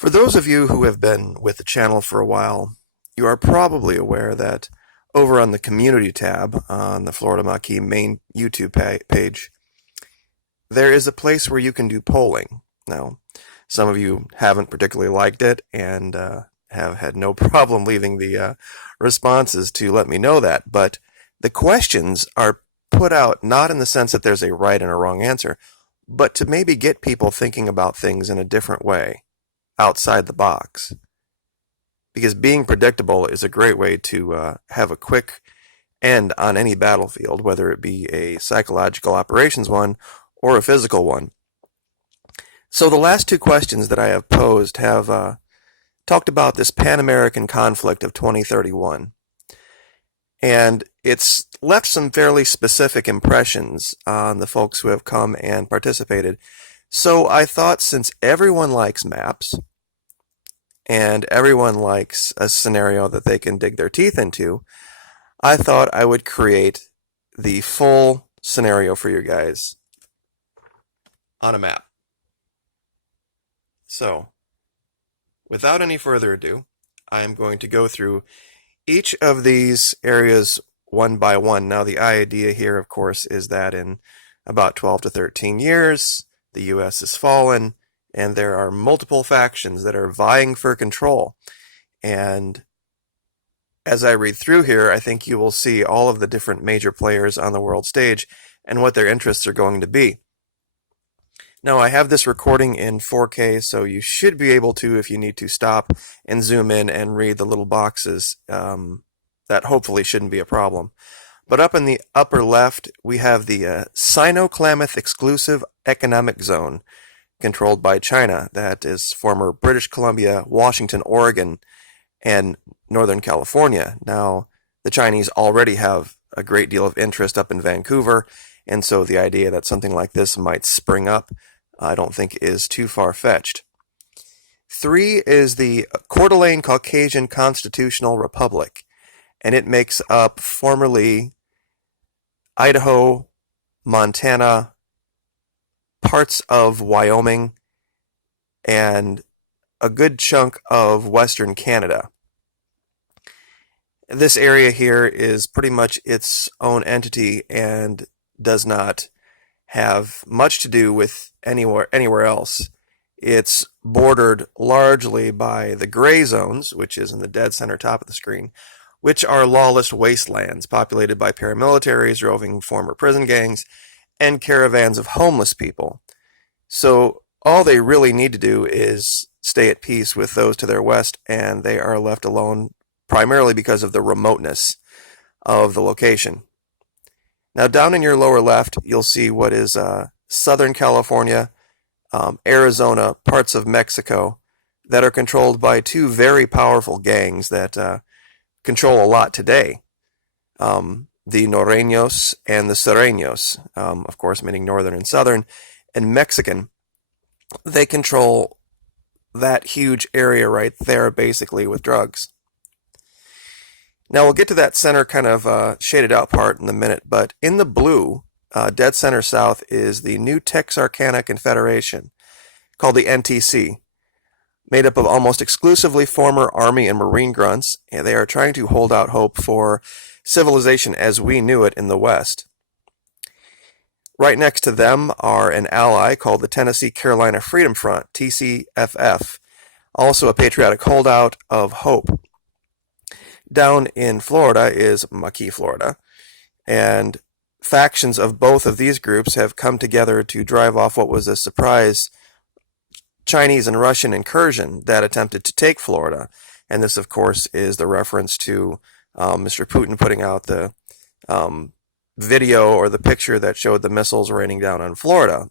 For those of you who have been with the channel for a while, you are probably aware that over on the Community tab on the Florida Maquis main YouTube page, there is a place where you can do polling. Now, some of you haven't particularly liked it and have had no problem leaving the responses to let me know that, but the questions are put out not in the sense that there's a right and a wrong answer, but to maybe get people thinking about things in a different way, outside the box. Because being predictable is a great way to have a quick end on any battlefield, whether it be a psychological operations one or a physical one. So the last two questions that I have posed have talked about this Pan-American conflict of 2031. And it's left some fairly specific impressions on the folks who have come and participated. So I thought, since everyone likes maps, and everyone likes a scenario that they can dig their teeth into, I thought I would create the full scenario for you guys on a map. So, without any further ado, I am going to go through each of these areas one by one. Now, the idea here, of course, is that in about 12 to 13 years, the U.S. has fallen, and there are multiple factions that are vying for control. And as I read through here, I think you will see all of the different major players on the world stage and what their interests are going to be. Now, I have this recording in 4K, so you should be able to, if you need to, stop and zoom in and read the little boxes. That hopefully shouldn't be a problem. But up in the upper left, we have the Sino-Klamath Exclusive Economic Zone, controlled by China. That is former British Columbia, Washington, Oregon, and Northern California. Now, the Chinese already have a great deal of interest up in Vancouver, and so the idea that something like this might spring up, I don't think is too far-fetched. 3 is the Coeur d'Alene Caucasian Constitutional Republic, and it makes up formerly Idaho, Montana, parts of Wyoming, and a good chunk of Western Canada. This area here is pretty much its own entity and does not have much to do with anywhere else. It's bordered largely by the gray zones, which is in the dead center top of the screen, which are lawless wastelands populated by paramilitaries, roving former prison gangs, and caravans of homeless people. So all they really need to do is stay at peace with those to their west, and they are left alone primarily because of the remoteness of the location. Now, down in your lower left, you'll see what is Southern California, Arizona, parts of Mexico, that are controlled by two very powerful gangs that control a lot today. The Norreños and the Sureños, of course meaning northern and southern, and Mexican. They control that huge area right there, basically, with drugs. Now, we'll get to that center kind of shaded out part in a minute, but in the blue, dead center south, is the New Texarkana Confederation, called the NTC, made up of almost exclusively former Army and Marine grunts, and they are trying to hold out hope for civilization as we knew it in the West. Right next to them are an ally called the Tennessee Carolina Freedom Front, TCFF, also a patriotic holdout of hope. Down in Florida is Maquis, Florida, and factions of both of these groups have come together to drive off what was a surprise Chinese and Russian incursion that attempted to take Florida. And this, of course, is the reference to Mr. Putin putting out the video or the picture that showed the missiles raining down on Florida.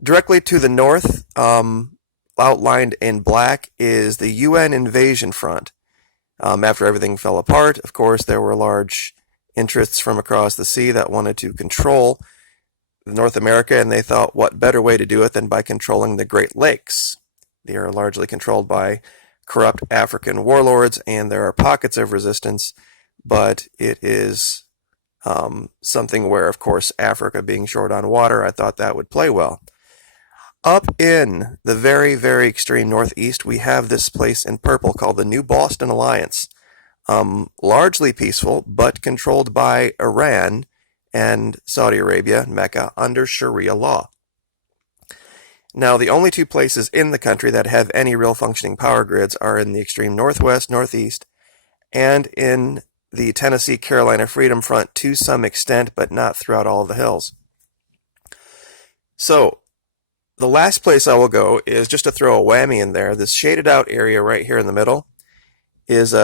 Directly to the north, outlined in black, is the UN Invasion Front. After everything fell apart, of course, there were large interests from across the sea that wanted to control North America, and they thought, what better way to do it than by controlling the Great Lakes? They are largely controlled by corrupt African warlords, and there are pockets of resistance, but it is something where, of course, Africa being short on water, I thought that would play well. Up in the very, very extreme northeast, we have this place in purple called the New Boston Alliance. Largely peaceful, but controlled by Iran and Saudi Arabia, Mecca, under Sharia law. Now, the only two places in the country that have any real functioning power grids are in the extreme northwest, northeast, and in the Tennessee-Carolina Freedom Front to some extent, but not throughout all of the hills. So, the last place I will go is just to throw a whammy in there. This shaded out area right here in the middle is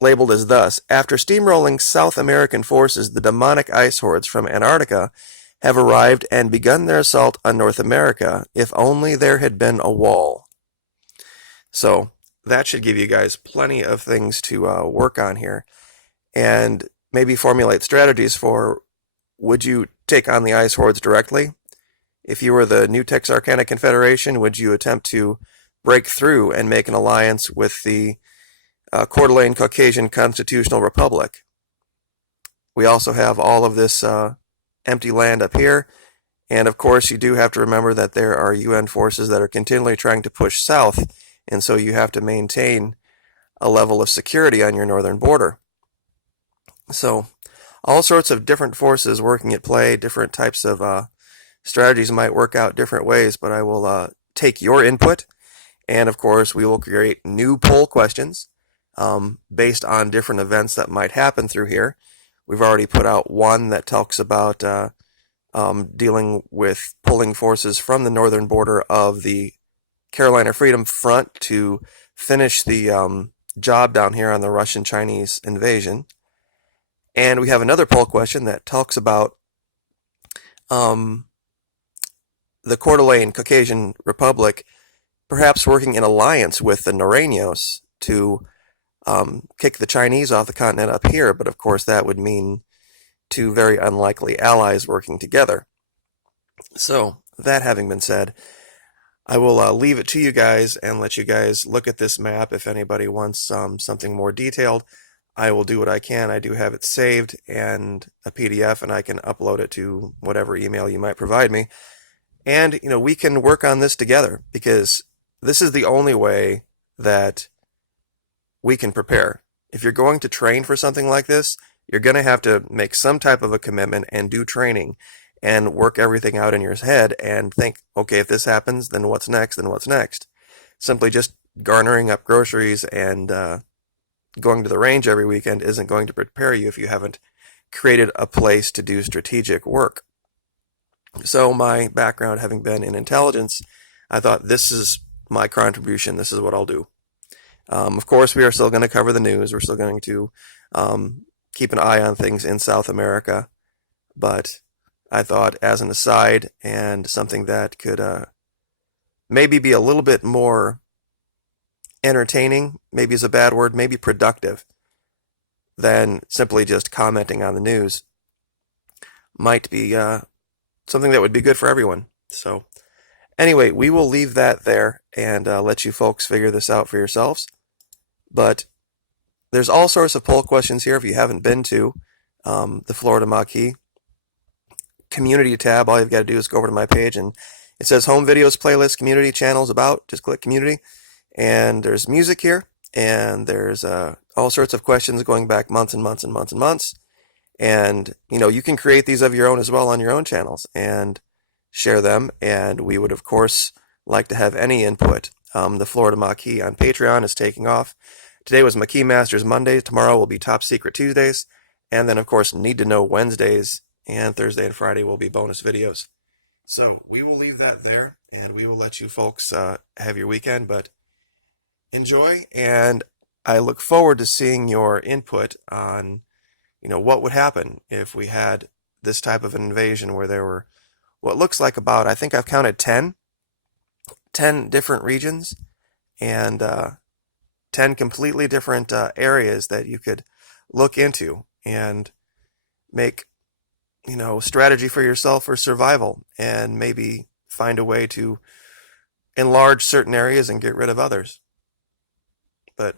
labeled as thus. After steamrolling South American forces, the demonic ice hordes from Antarctica have arrived and begun their assault on North America, if only there had been a wall. So that should give you guys plenty of things to work on here, and maybe formulate strategies for, would you take on the ice hordes directly? If you were the New Texarkana Confederation, would you attempt to break through and make an alliance with the Coeur d'Alene Caucasian Constitutional Republic? We also have all of this empty land up here, and of course you do have to remember that there are UN forces that are continually trying to push south, and so you have to maintain a level of security on your northern border. So all sorts of different forces working at play, different types of strategies might work out different ways, but I will take your input, and of course we will create new poll questions based on different events that might happen through here. We've already put out one that talks about dealing with pulling forces from the northern border of the Carolina Freedom Front to finish the job down here on the Russian-Chinese invasion. And we have another poll question that talks about the Coeur d'Alene Caucasian Republic perhaps working in alliance with the Norreños to kick the Chinese off the continent up here, but of course that would mean two very unlikely allies working together. So, that having been said, I will leave it to you guys and let you guys look at this map. If anybody wants something more detailed, I will do what I can. I do have it saved and a PDF, and I can upload it to whatever email you might provide me. And, we can work on this together, because this is the only way that we can prepare. If you're going to train for something like this, you're going to have to make some type of a commitment and do training and work everything out in your head and think, okay, if this happens, then what's next, then what's next? Simply just garnering up groceries and going to the range every weekend isn't going to prepare you if you haven't created a place to do strategic work. So my background having been in intelligence, I thought this is my contribution, this is what I'll do. Of course, we are still going to cover the news. We're still going to keep an eye on things in South America. But I thought, as an aside and something that could maybe be a little bit more entertaining, maybe is a bad word, maybe productive, than simply just commenting on the news, might be something that would be good for everyone. So anyway, we will leave that there and let you folks figure this out for yourselves. But there's all sorts of poll questions here if you haven't been to the Florida Maquis community tab. All you've got to do is go over to my page, and it says home videos, playlist, community channels, about. Just click community, and there's music here, and there's all sorts of questions going back months and months and months and months. And you can create these of your own as well on your own channels and share them. And we would of course like to have any input. The Florida Maquis on Patreon is taking off. Today was Maquis Masters Mondays. Tomorrow will be Top Secret Tuesdays. And then, of course, Need to Know Wednesdays. And Thursday and Friday will be bonus videos. So we will leave that there, and we will let you folks have your weekend. But enjoy, and I look forward to seeing your input on, what would happen if we had this type of an invasion where there were what looks like about, I think I've counted 10 different regions and 10 completely different areas that you could look into and make, strategy for yourself for survival, and maybe find a way to enlarge certain areas and get rid of others. But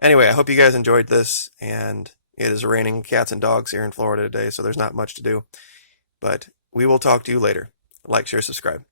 anyway, I hope you guys enjoyed this, and it is raining cats and dogs here in Florida today, so there's not much to do. But we will talk to you later. Like, share, subscribe.